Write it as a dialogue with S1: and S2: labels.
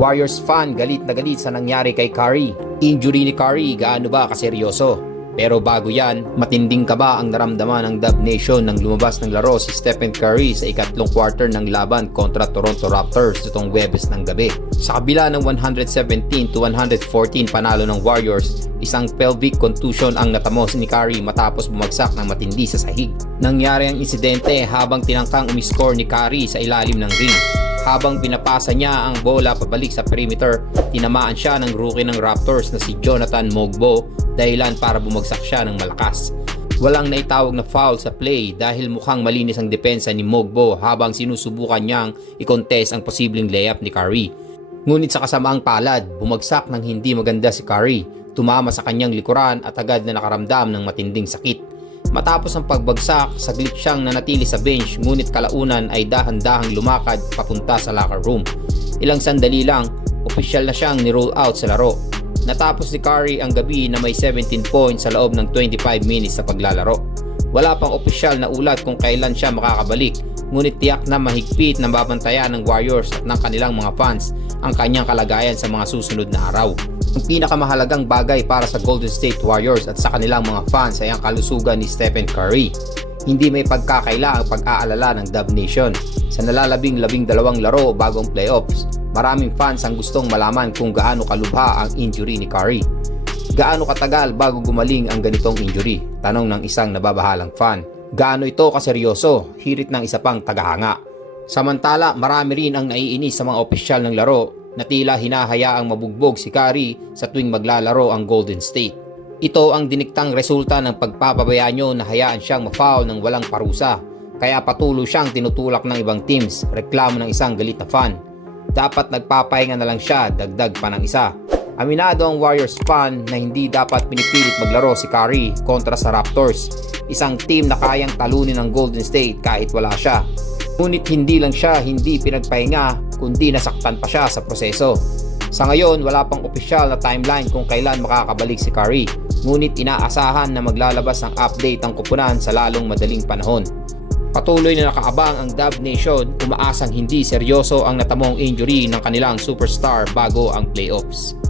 S1: Warriors fan galit na galit sa nangyari kay Curry. Injury ni Curry gaano ba kaseryoso? Pero bago yan, matinding kaba ang naramdaman ng Dub Nation nang lumabas ng laro si Stephen Curry sa ikatlong quarter ng laban kontra Toronto Raptors itong Webes ng gabi. Sa kabila ng 117 to 114 panalo ng Warriors, isang pelvic contusion ang natamos ni Curry matapos bumagsak ng matindi sa sahig. Nangyari ang insidente habang tinangkang umiscore ni Curry sa ilalim ng ring. Habang pinapasa niya ang bola pabalik sa perimeter, tinamaan siya ng rookie ng Raptors na si Jonathan Mogbo dahilan para bumagsak siya ng malakas. Walang naitawag na foul sa play dahil mukhang malinis ang depensa ni Mogbo habang sinusubukan niyang i-contest ang posibleng layup ni Curry. Ngunit sa kasamaang palad, bumagsak ng hindi maganda si Curry, tumama sa kanyang likuran at agad na nakaramdam ng matinding sakit. Matapos ang pagbagsak, saglit siyang nanatili sa bench ngunit kalaunan ay dahan-dahang lumakad papunta sa locker room. Ilang sandali lang, opisyal na siyang ni-roll out sa laro. Natapos ni Curry ang gabi na may 17 points sa loob ng 25 minutes sa paglalaro. Wala pang opisyal na ulat kung kailan siya makakabalik, ngunit tiyak na mahigpit na babantayan ng Warriors at ng kanilang mga fans ang kanyang kalagayan sa mga susunod na araw. Ang pinakamahalagang bagay para sa Golden State Warriors at sa kanilang mga fans ay ang kalusugan ni Stephen Curry. Hindi may pagkakaila ang pag-aalala ng Dub Nation. Sa nalalabing labing dalawang laro bagong playoffs, maraming fans ang gustong malaman kung gaano kalubha ang injury ni Curry. Gaano katagal bago gumaling ang ganitong injury? Tanong ng isang nababahalang fan. Gaano ito kaseryoso? Hirit ng isa pang tagahanga. Samantala, marami rin ang naiinis sa mga opisyal ng laro na tila hinahayaang mabugbog si Curry sa tuwing maglalaro ang Golden State. Ito ang diniktang resulta ng pagpapabayaan nyo na hayaan siyang ma-foul ng walang parusa. Kaya patuloy siyang tinutulak ng ibang teams, reklamo ng isang galit na fan. Dapat nagpapahinga na lang siya, dagdag pa ng isa. Aminado ang Warriors fan na hindi dapat pinipilit maglaro si Curry kontra sa Raptors, isang team na kayang talunin ng Golden State kahit wala siya. Ngunit hindi lang siya hindi pinagpahinga kundi nasaktan pa siya sa proseso. Sa ngayon, wala pang opisyal na timeline kung kailan makakabalik si Curry. Ngunit inaasahan na maglalabas ng update ang kupunan sa lalong madaling panahon. Patuloy na nakaabang ang Dub Nation, umaasang hindi seryoso ang natamong injury ng kanilang superstar bago ang playoffs.